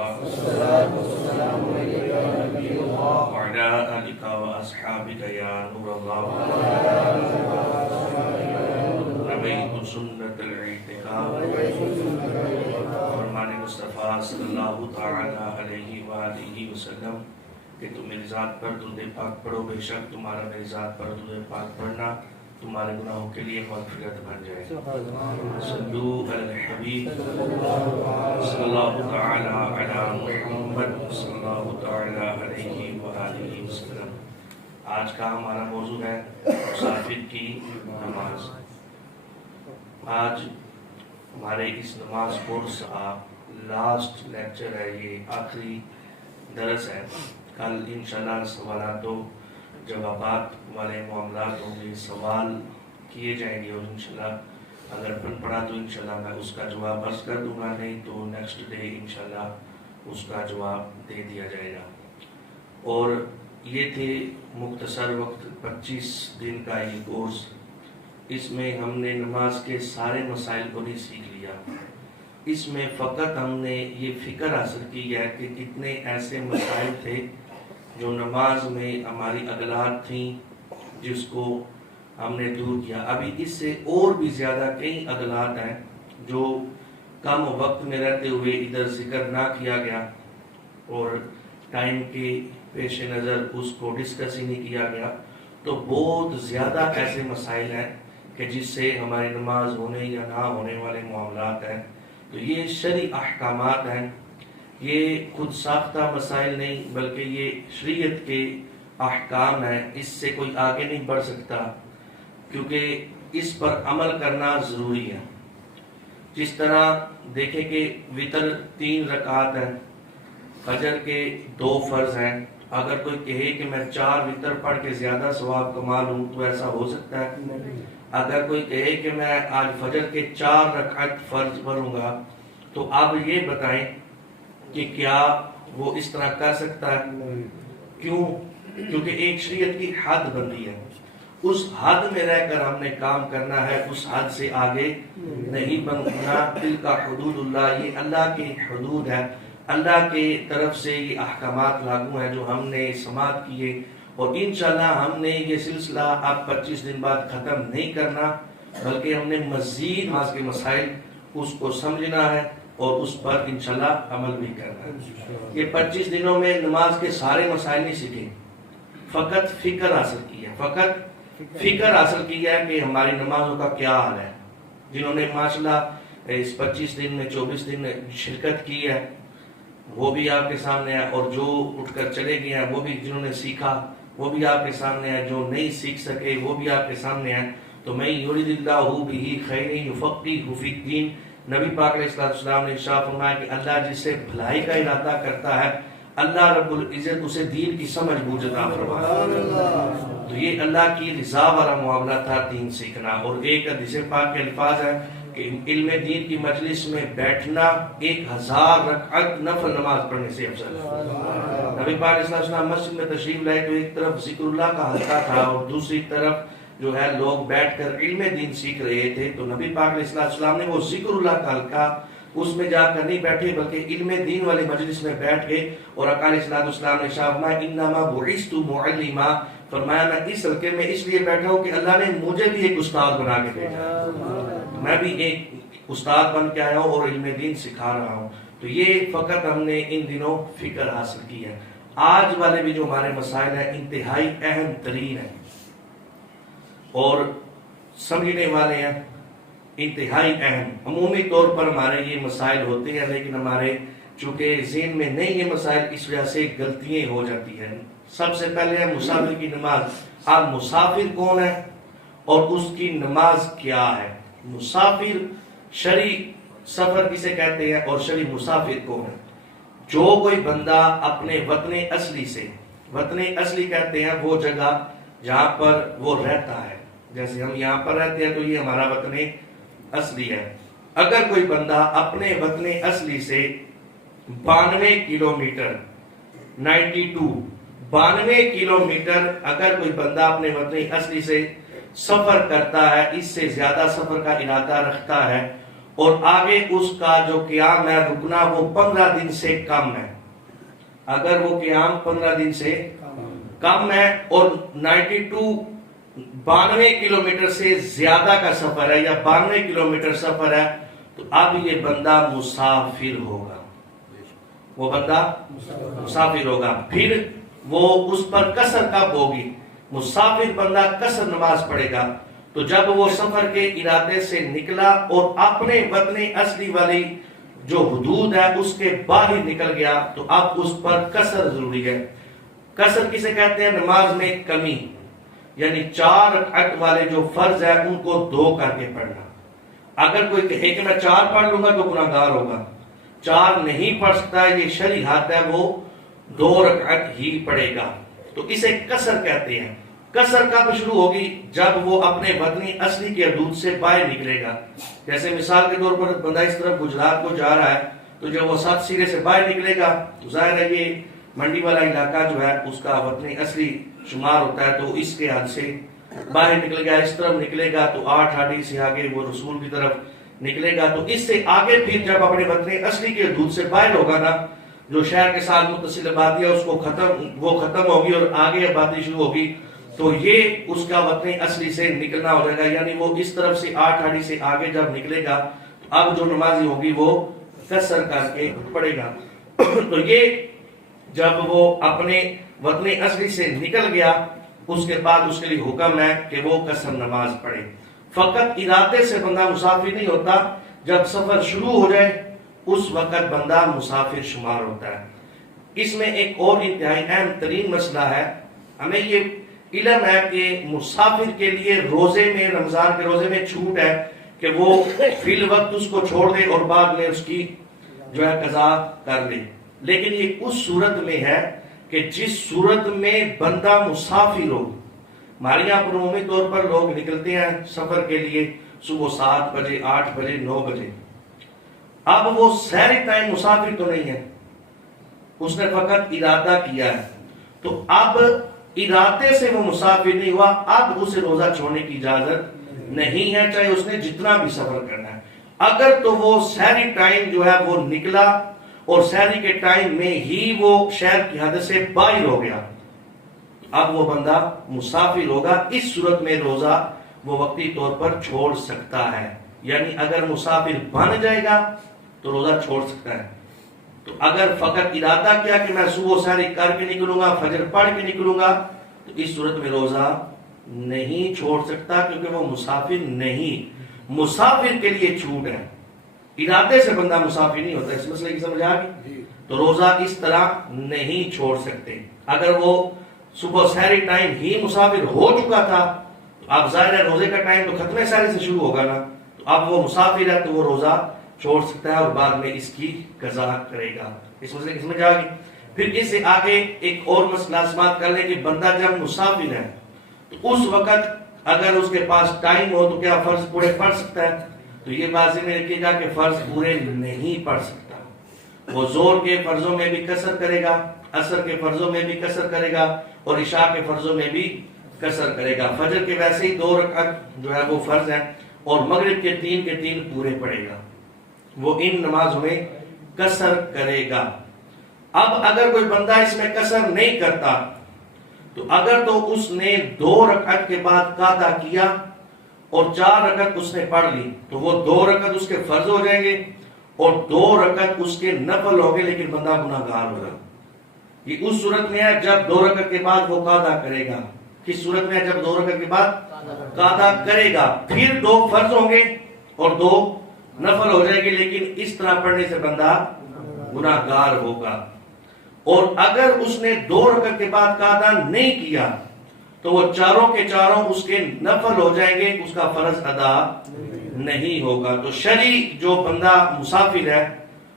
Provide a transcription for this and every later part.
وعلى آلك وأصحابك يا نور الله رميت سنة الاعتكاف فرمان مصطفیٰ صلی اللہ تعالیٰ علیہ وآلہ وسلم کہ تم میری ذات پر درود پاک پڑھو، بے شک تمہارا میری ذات پر درود پاک پڑھنا تمہارے گناہوں کے لیے مغفرت بن جائے۔ صلو علی الحبیب صلی اللہ تعالی علی محمد صلی اللہ تعالی علیہ وآلہ وسلم۔ آج کا ہمارا موضوع ہے مسافر کی نماز۔ آج ہمارے اس نماز کورس کا لاسٹ لیکچر ہے، یہ آخری درس ہے۔ کل انشاءاللہ سوالات و جوابات والے معاملات ہوں گے، سوال کیے جائیں گے اور انشاءاللہ اگر بن پڑا تو انشاءاللہ میں اس کا جواب عرض کر دوں گا، نہیں تو نیکسٹ ڈے انشاءاللہ اس کا جواب دے دیا جائے گا۔ اور یہ تھے مختصر وقت 25 دن کا یہ کورس۔ اس میں ہم نے نماز کے سارے مسائل کو نہیں سیکھ لیا، اس میں فقط ہم نے یہ فکر حاصل کی ہے کہ کتنے ایسے مسائل تھے جو نماز میں ہماری اغلاط تھیں جس کو ہم نے دور کیا۔ ابھی اس سے اور بھی زیادہ کئی اغلاط ہیں جو کم وقت میں رہتے ہوئے ادھر ذکر نہ کیا گیا اور ٹائم کے پیش نظر اس کو ڈسکس ہی نہیں کیا گیا۔ تو بہت زیادہ ایسے مسائل ہیں کہ جس سے ہماری نماز ہونے یا نہ ہونے والے معاملات ہیں۔ تو یہ شرعی احکامات ہیں، یہ خود ساختہ مسائل نہیں بلکہ یہ شریعت کے احکام ہیں۔ اس سے کوئی آگے نہیں بڑھ سکتا کیونکہ اس پر عمل کرنا ضروری ہے۔ جس طرح دیکھیں کہ وتر 3 رکعات ہیں، فجر کے 2 فرض ہیں۔ اگر کوئی کہے کہ میں 4 وتر پڑھ کے زیادہ ثواب کما لوں تو ایسا ہو سکتا ہے؟ اگر کوئی کہے کہ میں آج فجر کے 4 رکعت فرض پڑھوں گا تو آپ یہ بتائیں کہ کیا وہ اس طرح کر سکتا ہے؟ کیوں؟ کیونکہ ایک شریعت کی حد بندی ہے، اس حد میں رہ کر ہم نے کام کرنا ہے، اس حد سے آگے نہیں بڑھنا۔ تلک حدود اللہ، یہ اللہ کی حدود ہے، اللہ کی طرف سے یہ احکامات لاگو ہیں جو ہم نے سماعت کیے۔ اور انشاءاللہ ہم نے یہ سلسلہ اب 25 دن بعد ختم نہیں کرنا بلکہ ہم نے مزید نماز کے مسائل اس کو سمجھنا ہے اور اس پر انشاءاللہ عمل بھی کرنا ہے۔ یہ 25 دنوں میں نماز کے سارے مسائل نہیں سیکھے، فقط فکر حاصل کی ہے، فقط فکر حاصل کی ہے کہ ہماری نمازوں کا کیا حال ہے۔ جنہوں نے ماشاءاللہ اس 25 دن میں 24 دن شرکت کی ہے وہ بھی آپ کے سامنے ہے، اور جو اٹھ کر چلے گئے ہیں وہ بھی جنہوں نے سیکھا وہ بھی آپ کے سامنے ہے، جو نہیں سیکھ سکے وہ بھی آپ کے سامنے ہے۔ تو میں یرید اللہ بہ خیر یفقہہ فی الدین، نبی پاک علیہ السلام نے ارشاد فرمایا کہ اللہ جس سے بھلائی کا ارادہ کرتا ہے اللہ رب العزت اسے دین کی سمجھ بوجھ عطا فرماتا ہے۔ تو یہ اللہ کی رضا والا معاملہ تھا دین سیکھنا۔ اور ایک حدیث پاک کے الفاظ ہے کہ علم دین کی مجلس میں بیٹھنا 1000 رکعت نفل نماز پڑھنے سے افضل ہے۔ نبی پاک علیہ السلام مسجد میں تشریف لائے تو ایک طرف ذکر اللہ کا حلقہ تھا اور دوسری طرف جو ہے لوگ بیٹھ کر علم دین سیکھ رہے تھے۔ تو نبی پاک علیہ السلام نے وہ ذکر اللہ کا حلقہ اس میں جا کر نہیں بیٹھے بلکہ علم دین والے مجلس میں بیٹھ گئے۔ اور آقا علیہ السلام نے ارشاد فرمایا انما بعثت معلما، فرمایا میں اس حلقے میں اس لیے بیٹھا ہوں کہ اللہ نے مجھے بھی ایک استاد بنا کے بھیجا، میں بھی ایک استاد بن کے آیا ہوں اور علم دین سکھا رہا ہوں۔ تو یہ فقط ہم نے ان دنوں فکر حاصل کی ہے۔ آج والے بھی جو ہمارے مسائل ہیں انتہائی اہم ترین ہیں اور سمجھنے والے ہیں، انتہائی اہم۔ عمومی طور پر ہمارے یہ مسائل ہوتے ہیں لیکن ہمارے چونکہ ذہن میں نہیں یہ مسائل اس وجہ سے غلطیاں ہو جاتی ہیں۔ سب سے پہلے ہے مسافر کی نماز۔ اب مسافر کون ہے اور اس کی نماز کیا ہے؟ مسافر شرعی سفر کسے کہتے ہیں اور شرعی مسافر کون ہے؟ جو کوئی بندہ اپنے وطن اصلی سے، وطن اصلی کہتے ہیں وہ جگہ جہاں پر وہ رہتا ہے، جیسے ہم یہاں پر رہتے ہیں تو یہ ہمارا وطن اصلی ہے۔ اگر کوئی بندہ اپنے وطن اصلی سے 92 کلومیٹر 92 کلومیٹر اگر کوئی بندہ اپنے وطن اصلی سے سفر کرتا ہے، اس سے زیادہ سفر کا ارادہ رکھتا ہے اور آگے اس کا جو قیام ہے رکنا وہ 15 دن سے کم ہے. اگر وہ قیام 15 دن سے کم ہے اور 92 کلومیٹر سے زیادہ کا سفر ہے یا 92 کلومیٹر سفر ہے تو اب یہ بندہ مسافر ہوگا. وہ بندہ مسافر ہوگا. پھر وہ اس پر قصر کب ہوگی؟ مسافر بندہ قصر نماز پڑھے گا تو جب وہ سفر کے ارادے سے نکلا اور اپنے وطن اصلی والی جو حدود ہے اس کے باہر نکل گیا تو اب اس پر قصر ضروری ہے. قصر کسے کہتے ہیں؟ نماز میں کمی، یعنی 4 رکعت والے جو فرض ہے ان کو 2 کر کے پڑھنا. اگر کوئی کہے کہ میں 4 پڑھ لوں گا تو گناہ گار ہوگا. 4 نہیں پڑھ سکتا، یہ شرعی حد ہے، وہ 2 رکعت ہی پڑھے گا. تو اسے قصر کہتے ہیں. قصر کب شروع ہوگی؟ جب وہ اپنے وطنی اصلی کے حدود سے باہر نکلے گا. جیسے مثال کے طور پر بندہ اس طرف گجرات کو جا رہا ہے تو جب وہ 7 سیرے سے باہر نکلے گا تو ظاہر ہے یہ منڈی والا علاقہ جو ہے اس کا وطنی اصلی شمار ہوتا ہے، تو اس کے حد سے باہر نکلے گا. اس طرف نکلے گا تو 8 آڑی سے آگے وہ رسول کی طرف نکلے گا. تو اس سے آگے پھر جب اپنے وطن اصلی کے حدود سے باہر ہوگا نا، جو شہر کے ساتھ متصل آبادی ہے اس کو ختم ہوگی اور آگے آبادی شروع ہوگی تو یہ اس کا وطن اصلی سے نکلنا ہو جائے گا. یعنی وہ اس طرف سے 8 آڑی سے آگے جب نکلے گا تو اب جو نمازی ہوگی وہ قصر کر کے پڑے گا. تو یہ جب وہ اپنے وطن اصلی سے نکل گیا اس کے بعد اس کے لیے حکم ہے کہ وہ قصر نماز پڑھے. فقط ارادے سے بندہ مسافر نہیں ہوتا، جب سفر شروع ہو جائے اس وقت بندہ مسافر شمار ہوتا ہے. اس میں ایک اور انتہائی اہم ترین مسئلہ ہے. ہمیں یہ علم ہے کہ مسافر کے لیے روزے میں، رمضان کے روزے میں چھوٹ ہے کہ وہ فی الوقت اس کو چھوڑ دے اور بعد میں اس کی جو ہے قضا کر لے. لیکن یہ اس صورت میں ہے کہ جس صورت میں بندہ مسافر ہو. ہمارے یہاں پر عمومی طور پر لوگ نکلتے ہیں سفر کے لیے صبح 7 بجے، 8 بجے، 9 بجے. اب وہ سحری ٹائم مسافر تو نہیں ہے، اس نے فقط ارادہ کیا ہے. تو اب ارادے سے وہ مسافر نہیں ہوا، اب اسے روزہ چھوڑنے کی اجازت نہیں ہے چاہے اس نے جتنا بھی سفر کرنا ہے. اگر تو وہ سحری ٹائم جو ہے وہ نکلا اور سحری کے ٹائم میں ہی وہ شہر کی حد سے باہر ہو گیا، اب وہ بندہ مسافر ہوگا. اس صورت میں روزہ وہ وقتی طور پر چھوڑ سکتا ہے. یعنی اگر مسافر بن جائے گا تو روزہ چھوڑ سکتا ہے. تو اگر فقط ارادہ کیا کہ میں صبح سحری کر کے نکلوں گا، فجر پڑھ کے نکلوں گا، تو اس صورت میں روزہ نہیں چھوڑ سکتا کیونکہ وہ مسافر نہیں. مسافر کے لیے چھوٹ ہے، ارادے سے بندہ مسافر نہیں ہوتا. اس مسئلے کی سمجھ آ گئی؟ تو روزہ اس طرح نہیں چھوڑ سکتے. اگر وہ صبح سحری ٹائم ہی مسافر ہو چکا تھا تو اب ظاہر ہے روزے کا ٹائم تو ختم سحری سے شروع ہوگا نا، تو اب وہ مسافر ہے تو وہ روزہ چھوڑ سکتا ہے اور بعد میں اس کی قضا کرے گا. اس مسئلے کی سمجھ آ گئی؟ پھر اس سے آگے ایک اور مسئلہ سماعت کر لیں کہ بندہ جب مسافر ہے تو اس وقت اگر اس کے پاس ٹائم ہو تو کیا فرض پورے پڑھ سکتا ہے؟ تو یہ بات ذہن میں رکھیے گا کہ فرض پورے نہیں پڑھ سکتا. وہ ظہر کے فرضوں میں بھی قصر کرے گا، عصر کے فرضوں میں بھی قصر کرے گا اور عشاء کے فرضوں میں بھی قصر کرے گا. فجر کے ویسے ہی 2 رکعت جو ہے وہ فرض ہیں اور مغرب کے 3 پورے پڑے گا. وہ ان نمازوں میں قصر کرے گا. اب اگر کوئی بندہ اس میں قصر نہیں کرتا تو اگر تو اس نے 2 رکعت کے بعد قضا کیا اور 4 رکعت اس نے پڑھ لی تو وہ 2 رکعت اس کے فرض ہو جائیں گے اور 2 رکعت اس کے نفل ہوں گے، لیکن بندہ گناہ گار ہوگا. یہ اس صورت میں ہے جب 2 رکعت کے بعد وہ قضا کرے گا. کس صورت میں ہے؟ جب 2 رکعت کے بعد قضا کرے گا. پھر 2 فرض ہوں گے اور 2 نفل ہو جائیں گے، لیکن اس طرح پڑھنے سے بندہ گناہ گار ہوگا. اور اگر اس نے 2 رکعت کے بعد قضا نہیں کیا تو وہ 4 کے 4 اس کے نفل ہو جائیں گے، اس کا فرض ادا نہیں ہوگا. تو شرعی جو بندہ مسافر ہے،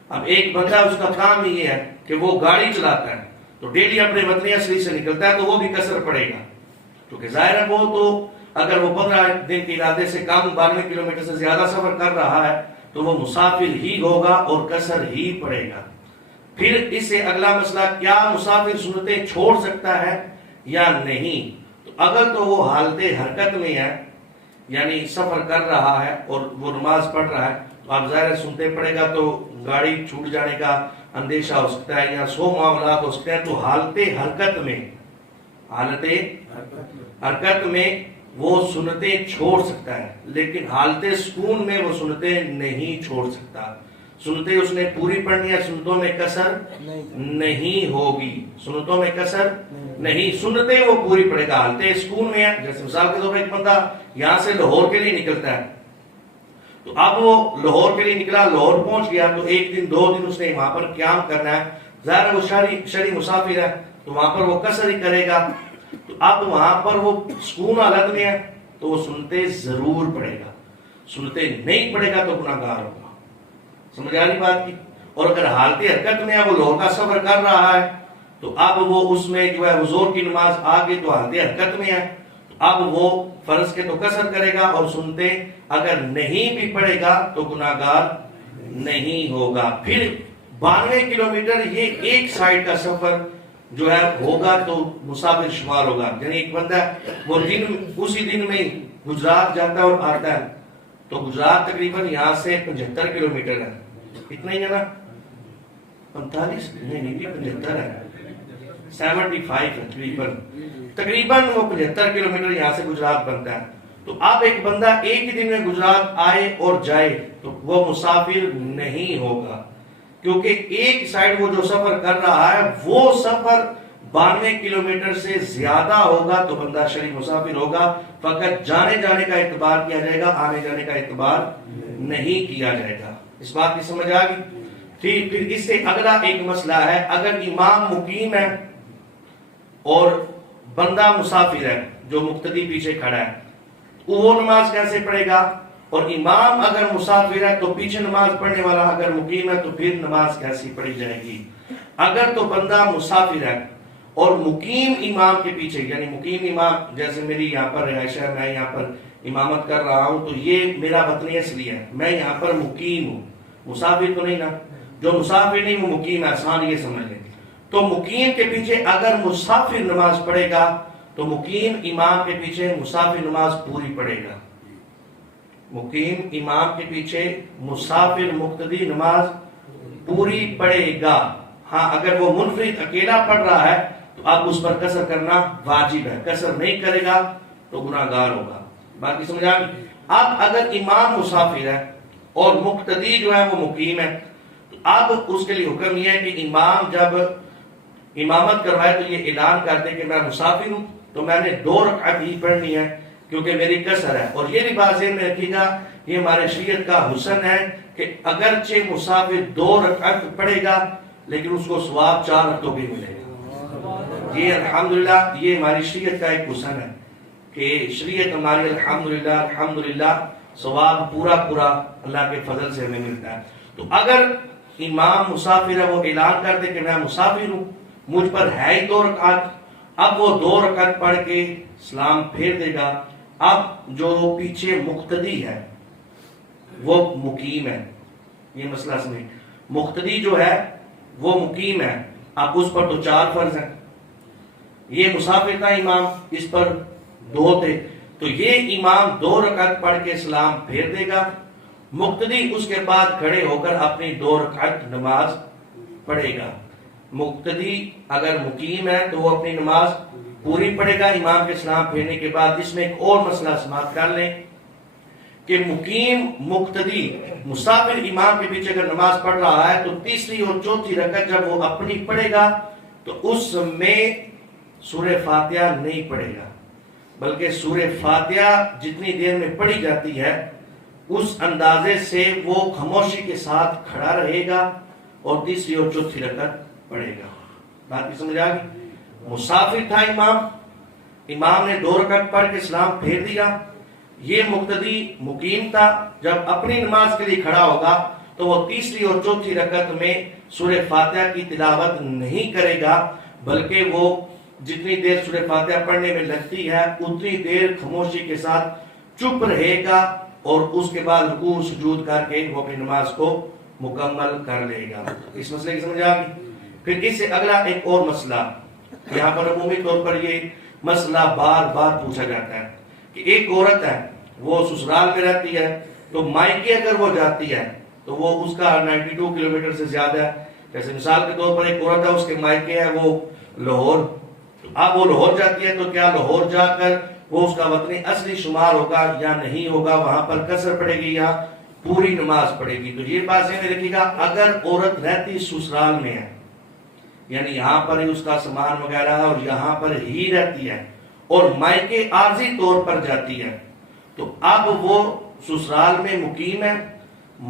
اب ایک بندہ اس کا کام یہ ہے کہ وہ گاڑی چلاتا ہے تو ڈیلی اپنے وطن اصلی سے نکلتا ہے تو وہ بھی قصر پڑے گا. کیونکہ ظاہر ہے وہ تو اگر وہ 15 دن کے ارادے سے کم 92 کلومیٹر سے زیادہ سفر کر رہا ہے تو وہ مسافر ہی ہوگا اور قصر ہی پڑے گا. پھر اس سے اگلا مسئلہ، کیا مسافر سنتیں چھوڑ سکتا ہے یا نہیں؟ تو اگر تو وہ حالت حرکت میں ہے، یعنی سفر کر رہا ہے اور وہ نماز پڑھ رہا ہے، تو آپ ظاہر سنتے پڑے گا تو گاڑی چھوٹ جانے کا اندیشہ ہو سکتا ہے یا 100 معاملات ہو سکتے ہیں. تو حالت حرکت میں وہ سنتیں چھوڑ سکتا ہے، لیکن حالت سکون میں وہ سنتیں نہیں چھوڑ سکتا. سنتیں اس نے پوری پڑھنی ہے، سنتوں میں کسر نہیں ہوگی، سنتوں میں کسر نہیں، سنتیں وہ پوری پڑھے گا. حالت سکون میں ہے، جیسے مثال کے طور پر ایک بندہ یہاں سے لاہور کے لیے نکلتا ہے، تو اب وہ لاہور کے لیے نکلا، لاہور پہنچ گیا، تو ایک دن 2 دن اس نے وہاں پر قیام کرنا ہے. ظاہر ہے وہ شرعی مسافر ہے، تو وہاں پر وہ قصر ہی کرے گا. تو اب وہاں پر وہ سکون حالت میں ہے تو وہ سنتے ضرور پڑھے گا، سنتے نہیں پڑھے گا تو گناہگار ہوگا. سمجھ آ رہی بات کی؟ اور اگر حالت حرکت میں ہے، وہ لاہور کا سفر کر رہا ہے، تو اب وہ اس میں جو ہے حضور کی نماز آگے تو حالت حرکت میں ہے، اب وہ فرض کے تو قصر کرے گا، اور سنتے اگر نہیں بھی پڑھے گا تو گناہگار نہیں ہوگا. پھر 92 کلومیٹر یہ ایک سائیڈ کا سفر جو ہے ہوگا تو مسافر شمار ہوگا. یعنی ایک بندہ وہ اسی دن میں گجرات جاتا ہے اور آتا ہے، تو گجرات تقریباً یہاں سے 75 کلومیٹر ہے، اتنا ہی ہے نا، 45 نہیں 75 ہے، 75 ہے تقریباً وہ 75 کلومیٹر یہاں سے گجرات بنتا ہے. تو اب ایک بندہ ایک ہی دن میں گجرات آئے اور جائے تو وہ مسافر نہیں ہوگا، کیونکہ ایک سائیڈ وہ جو سفر کر رہا ہے وہ سفر 92 کلومیٹر سے زیادہ ہوگا تو بندہ شرعی مسافر ہوگا. فقط جانے کا اعتبار کیا جائے گا، آنے جانے کا اعتبار نہیں کیا جائے گا. اس بات کی سمجھ آ گئی؟ پھر اس سے اگلا ایک مسئلہ ہے، اگر امام مقیم ہے اور بندہ مسافر ہے جو مقتدی پیچھے کھڑا ہے، وہ نماز کیسے پڑھے گا؟ اور امام اگر مسافر ہے تو پیچھے نماز پڑھنے والا اگر مقیم ہے تو پھر نماز کیسی پڑھی جائے گی؟ اگر تو بندہ مسافر ہے اور مقیم امام کے پیچھے، یعنی مقیم امام جیسے میری یہاں پر رہائش ہے، میں یہاں پر امامت کر رہا ہوں، تو یہ میرا وطن اصلی ہے، میں یہاں پر مقیم ہوں، مسافر تو نہیں نا. جو مسافر نہیں وہ مقیم ہے، آسان یہ سمجھ لیں. تو مقیم کے پیچھے اگر مسافر نماز پڑھے گا تو مقیم امام کے پیچھے مسافر نماز پوری پڑھے گا. مقیم امام کے پیچھے مسافر مقتدی نماز پوری پڑھے گا. ہاں اگر وہ منفرد اکیلا پڑھ رہا ہے تو اب اس پر قصر کرنا واجب ہے، قصر نہیں کرے گا تو گناہگار ہوگا. باقی سمجھ آ گئی؟ اب اگر امام مسافر ہے اور مقتدی جو ہے وہ مقیم ہے، تو اب اس کے لیے حکم یہ ہے کہ امام جب امامت کروائے تو یہ اعلان کر دے کہ میں مسافر ہوں تو میں نے 2 رکعت ہی پڑھنی ہے کیونکہ میری قصر ہے. اور یہ بھی بات ذہن میں رکھیے گا، یہ ہمارے شریعت کا حسن ہے کہ اگرچہ مسافر 2 رکعت پڑھے گا لیکن اس کو ثواب 4 رکعتوں بھی ملے گا. یہ الحمدللہ یہ ہماری شریعت کا ایک حسن ہے کہ شریعت ہماری الحمدللہ ثواب پورا اللہ کے فضل سے ہمیں ملتا ہے. تو اگر امام مسافر ہے، وہ اعلان کر دے کہ میں مسافر ہوں، مجھ پر ہے ہی 2 رکعت، اب وہ 2 رکعت پڑھ کے سلام پھیر دے گا. اب جو پیچھے مقتدی ہے وہ مقیم ہے، یہ مسئلہ سمجھ. مقتدی جو ہے وہ مقیم ہے، اب اس پر تو 4 فرض ہیں. یہ مسافر تھا امام، اس پر 2 تھے، تو یہ امام 2 رکعت پڑھ کے سلام پھیر دے گا. مقتدی اس کے بعد کھڑے ہو کر اپنی 2 رکعت نماز پڑھے گا. مقتدی اگر مقیم ہے تو وہ اپنی نماز پوری پڑھے گا امام کے سلام پھیرنے کے بعد. اس میں ایک اور مسئلہ سماعت کر لیں کہ مقیم مقتدی مسافر امام کے پیچھے اگر نماز پڑھ رہا ہے تو تیسری اور چوتھی رکعت جب وہ اپنی پڑھے گا تو اس میں سورہ فاتحہ نہیں پڑھے گا، بلکہ سورہ فاتحہ جتنی دیر میں پڑھی جاتی ہے اس اندازے سے وہ خاموشی کے ساتھ کھڑا رہے گا اور تیسری اور چوتھی رکعت پڑھے گا. بات کی سمجھ آ گئی؟ مسافر تھا امام نے 2 رکعت پڑھ کے سلام پھیر دیا. یہ مقتدی مقیم تھا، جب اپنی نماز کے لیے کھڑا ہوگا تو وہ تیسری اور چوتھی رکعت میں سورہ فاتحہ کی تلاوت نہیں کرے گا، بلکہ وہ جتنی دیر سورہ فاتحہ پڑھنے میں لگتی ہے اتنی دیر خاموشی کے ساتھ چپ رہے گا اور اس کے بعد رکوع سجود کر کے وہ اپنی نماز کو مکمل کر لے گا. اس مسئلے کی سمجھ آ گئی؟ پھر اس سے اگلا ایک اور مسئلہ، یہاں پر عمومی طور پر یہ مسئلہ بار بار پوچھا جاتا ہے کہ ایک عورت ہے وہ سسرال میں رہتی ہے تو مائکے اگر وہ جاتی ہے تو وہ اس کا 92 کلومیٹر سے زیادہ ہے. جیسے مثال کے طور پر ایک عورت ہے، اس کے مائکے ہے وہ لاہور، اب وہ لاہور جاتی ہے تو کیا لاہور جا کر وہ اس کا وطن اصلی شمار ہوگا یا نہیں ہوگا؟ وہاں پر قصر پڑے گی یا پوری نماز پڑے گی؟ تو یہ بات ذہن میں رکھیے گا. اگر عورت رہتی سسرال میں ہے، یعنی یہاں پر ہی اس کا سامان وغیرہ ہے اور یہاں پر ہی رہتی ہے، اور مائکے عارضی طور پر جاتی ہے، تو اب وہ سسرال میں مقیم ہے،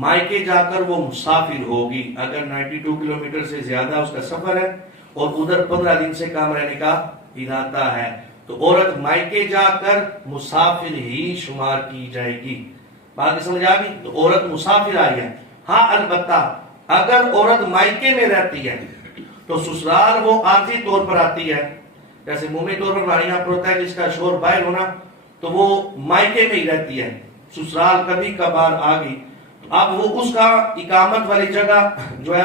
مائکے جا کر وہ مسافر ہوگی. اگر 92 کلومیٹر سے زیادہ اس کا سفر ہے اور ادھر 15 دن سے کام رہنے کا ارادہ ہے، تو عورت مائکے جا کر مسافر ہی شمار کی جائے گی. بات سمجھ آ گئی؟ تو عورت مسافر آئی ہے. ہاں البتہ اگر عورت مائکے میں رہتی ہے تو سسرال وہ عارضی طور پر آتی ہے. جیسے مومی طور پر ہمارے یہاں پر ہوتا ہے جس کا شوہر باہر ہونا، تو وہ مائکے میں ہی رہتی ہے، سسرال کبھی کبھار آ گئی، اب وہ اس کا اقامت والی جگہ جو ہے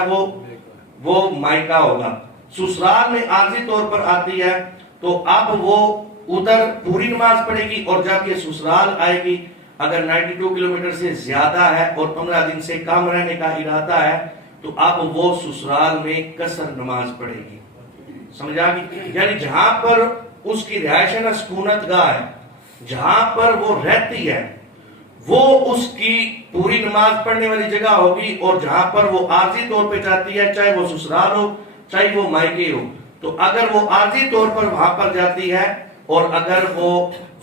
وہ مائکہ ہوگا. سسرال میں عارضی طور پر آتی ہے تو اب وہ ادھر پوری نماز پڑھے گی، اور جب یہ سسرال آئے گی اگر 92 کلومیٹر سے زیادہ ہے اور 15 دن سے کم رہنے کا ارادہ ہے تو اب وہ سسرال میں قصر نماز پڑھے گی. سمجھا گی؟ یعنی جہاں پر اس کی رہائش ہے نا، سکونت گاہ ہے، جہاں پر وہ رہتی ہے وہ اس کی پوری نماز پڑھنے والی جگہ ہوگی، اور جہاں پر وہ عارضی طور پہ جاتی ہے، چاہے وہ سسرال ہو چاہے وہ مائکے ہو، تو اگر وہ عارضی طور پر وہاں پر جاتی ہے اور اگر وہ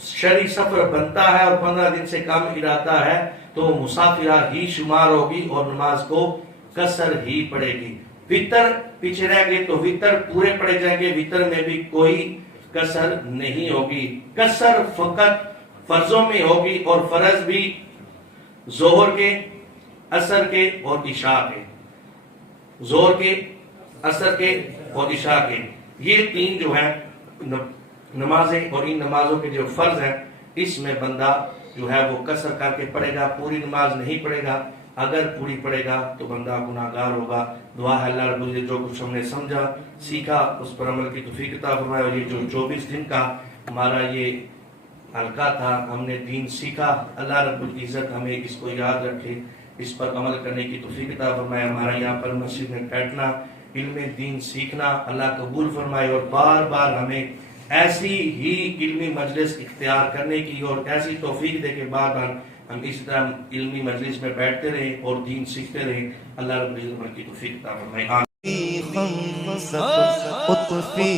شرعی سفر بنتا ہے اور 15 دن سے کم ارادہ ہے تو وہ مسافرہ ہی شمار ہوگی اور نماز کو قصر ہی پڑے گی. وتر پیچھے رہ گئے تو وتر پورے پڑے جائیں گے، وتر میں بھی کوئی قصر نہیں ہوگی. قصر فقط فرضوں میں ہوگی، اور فرض بھی ظہر کے، عصر کے اور عشاء کے. ظہر کے، عصر کے اور عشاء کے، یہ تین جو ہیں نمازیں، اور ان نمازوں کے جو فرض ہیں اس میں بندہ جو ہے وہ قصر کر کے پڑھے گا، پوری نماز نہیں پڑھے گا. اگر پوری پڑھے گا تو بندہ گناہگار ہوگا. دعا ہے اللہ رب العزت جو کچھ ہم نے سمجھا سیکھا اس پر عمل کی توفیق عطا فرمائے. اور یہ جو 24 دن کا ہمارا یہ حلقہ تھا، ہم نے دین سیکھا، اللہ رب العزت ہمیں اس کو یاد رکھے، اس پر عمل کرنے کی توفیق عطا فرمائے. ہمارا یہاں پر مسجد میں بیٹھنا، علم دین سیکھنا اللہ قبول فرمائے، اور بار بار ہمیں ایسی ہی علمی مجلس اختیار کرنے کی اور ایسی توفیق دے کے بار بار ہم اس طرح علمی مجلس میں بیٹھتے رہیں اور دین سیکھتے رہیں. اللہ رب العزت ہم کی توفیق عطا فرمائے. اطفي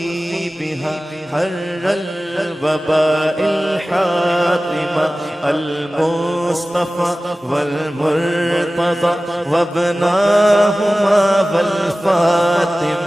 بها حر الوباء الحاطمة المصطفى والمرتضى وابناهما والفاطمة.